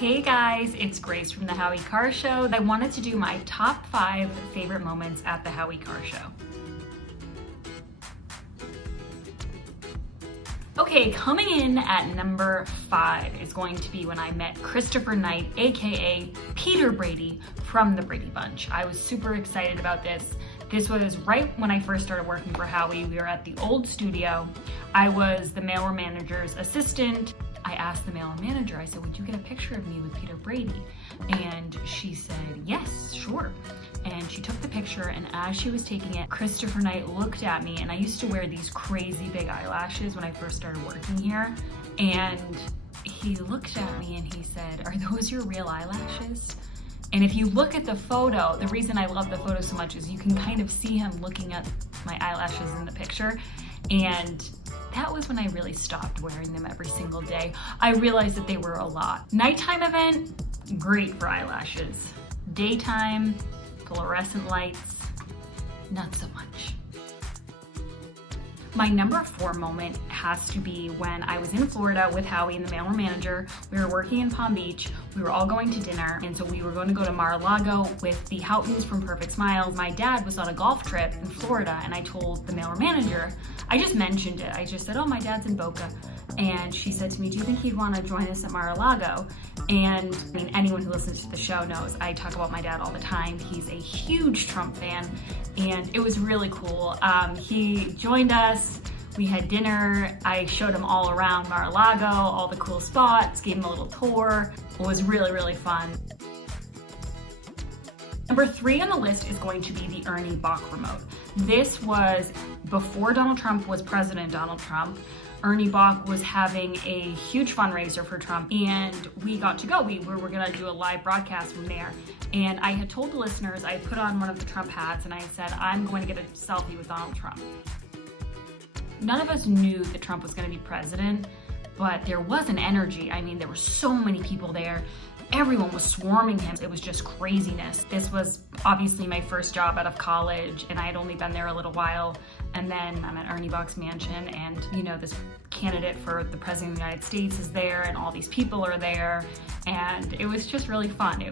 Hey guys, it's Grace from The Howie Carr Show. I wanted to do my top 5 favorite moments at The Howie Carr Show. Okay, coming in at number 5 is going to be when I met Christopher Knight, aka Peter Brady from the Brady Bunch. I was super excited about this. This was right when I first started working for Howie. We were at the old studio. I was the mailroom manager's assistant. I asked the mailroom manager, I said, would you get a picture of me with Peter Brady? And she said, yes, sure. And she took the picture, and as she was taking it, Christopher Knight looked at me, and I used to wear these crazy big eyelashes when I first started working here. And he looked at me and he said, are those your real eyelashes? And if you look at the photo, the reason I love the photo so much is you can kind of see him looking at my eyelashes in the picture. And that was when I really stopped wearing them every single day. I realized that they were a lot. Nighttime event, great for eyelashes. Daytime, fluorescent lights, not so much. My number 4 moment has to be when I was in Florida with Howie and the mailroom manager. We were working in Palm Beach. We were all going to dinner, and so we were going to go to Mar-a-Lago with the Houghtons from Perfect Smiles. My dad was on a golf trip in Florida, and I told the mailroom manager, I just mentioned it. I just said, oh, my dad's in Boca. And she said to me, do you think he'd want to join us at Mar-a-Lago? And I mean, anyone who listens to the show knows I talk about my dad all the time. He's a huge Trump fan, and it was really cool. He joined us. We had dinner. I showed him all around Mar-a-Lago, all the cool spots, gave him a little tour. It was really, really fun. Number 3 on the list is going to be the Ernie Bach remote. This was before Donald Trump was President Donald Trump. Ernie Bach was having a huge fundraiser for Trump, and we got to go. We were gonna do a live broadcast from there. And I had told the listeners, I put on one of the Trump hats and I said, I'm going to get a selfie with Donald Trump. None of us knew that Trump was gonna be president, but there was an energy. I mean, there were so many people there. Everyone was swarming him. It was just craziness. This was obviously my first job out of college, and I had only been there a little while. And then I'm at Ernie Bach's mansion, and you know, this candidate for the president of the United States is there, and all these people are there, and it was just really fun.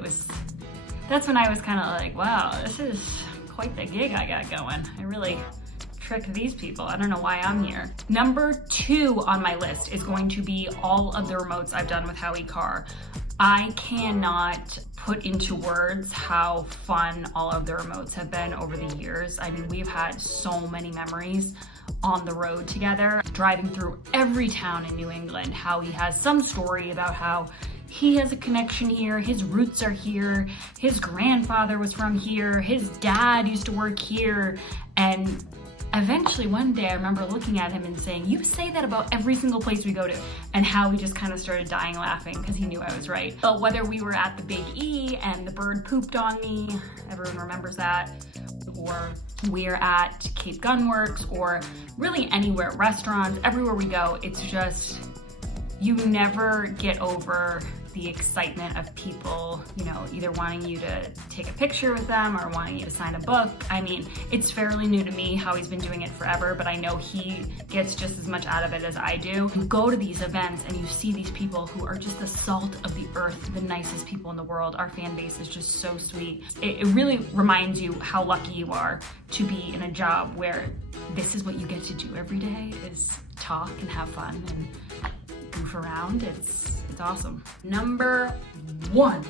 That's when I was kind of like, wow, this is quite the gig I got going. I really tricked these people. I don't know why I'm here. Number 2 on my list is going to be all of the remotes I've done with Howie Carr. I cannot put into words how fun all of the remotes have been over the years. I mean, we've had so many memories on the road together, driving through every town in New England. Howie has some story about how he has a connection here, his roots are here, his grandfather was from here, his dad used to work here, and eventually one day I remember looking at him and saying, you say that about every single place we go to, and Howie just kind of started dying laughing because he knew I was right. But whether we were at the Big E and the bird pooped on me, everyone remembers that, or we're at Cape Gun Works, or really anywhere, restaurants, everywhere we go, it's just, you never get over the excitement of people, you know, either wanting you to take a picture with them or wanting you to sign a book. I mean, it's fairly new to me. Howie's been doing it forever, but I know he gets just as much out of it as I do. You go to these events and you see these people who are just the salt of the earth, the nicest people in the world. Our fan base is just so sweet. It really reminds you how lucky you are to be in a job where this is what you get to do every day, is talk and have fun and goof around. It's awesome. Number 1.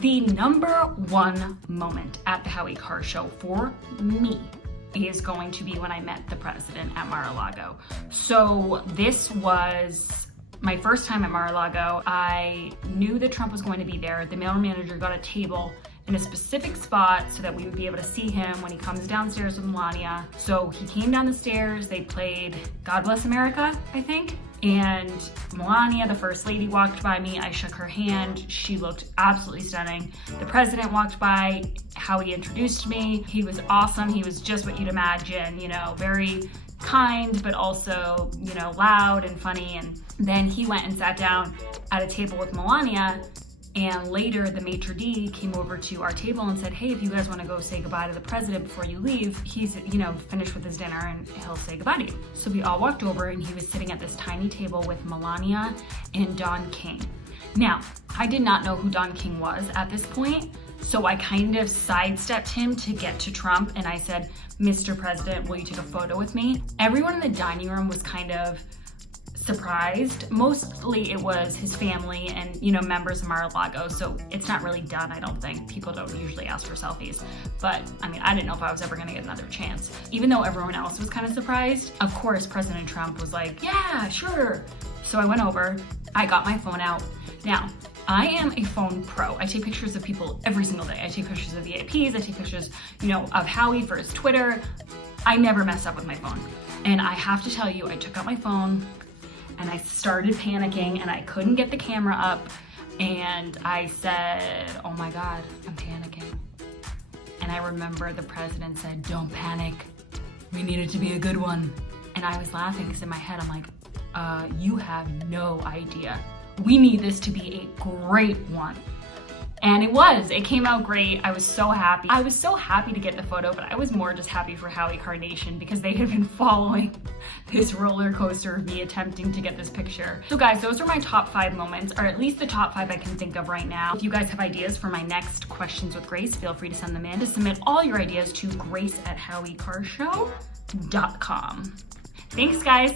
The number 1 moment at the Howie Carr Show for me is going to be when I met the president at Mar-a-Lago. So this was my first time at Mar-a-Lago. I knew that Trump was going to be there. The mailroom manager got a table in a specific spot so that we would be able to see him when he comes downstairs with Melania. So he came down the stairs, they played God Bless America, I think. And Melania, the first lady, walked by me. I shook her hand. She looked absolutely stunning. The president walked by. Howie introduced me. He was awesome. He was just what you'd imagine, you know, very kind, but also, you know, loud and funny. And then he went and sat down at a table with Melania. And later, the maitre d' came over to our table and said, hey, if you guys want to go say goodbye to the president before you leave, he's, you know, finished with his dinner and he'll say goodbye to you. So we all walked over, and he was sitting at this tiny table with Melania and Don King. Now, I did not know who Don King was at this point, so I kind of sidestepped him to get to Trump, and I said, Mr. President, will you take a photo with me? Everyone in the dining room was kind of surprised. Mostly it was his family and, you know, members of Mar-a-Lago, so it's not really done, I don't think. People don't usually ask for selfies, but I mean, I didn't know if I was ever gonna get another chance. Even though everyone else was kind of surprised, of course, President Trump was like, yeah, sure. So I went over, I got my phone out. Now, I am a phone pro. I take pictures of people every single day. I take pictures of VIPs, I take pictures, you know, of Howie for his Twitter. I never mess up with my phone. And I have to tell you, I took out my phone and I started panicking and I couldn't get the camera up. And I said, oh my God, I'm panicking. And I remember the president said, don't panic. We need it to be a good one. And I was laughing because in my head, I'm like, you have no idea. We need this to be a great one. And it came out great. I was so happy. I was so happy to get the photo, but I was more just happy for Howie Carnation because they had been following this roller coaster of me attempting to get this picture. So guys, those are my top 5 moments, or at least the top 5 I can think of right now. If you guys have ideas for my next Questions with Grace, feel free to send them in. To submit all your ideas to grace@howiecarrshow.com. Thanks guys.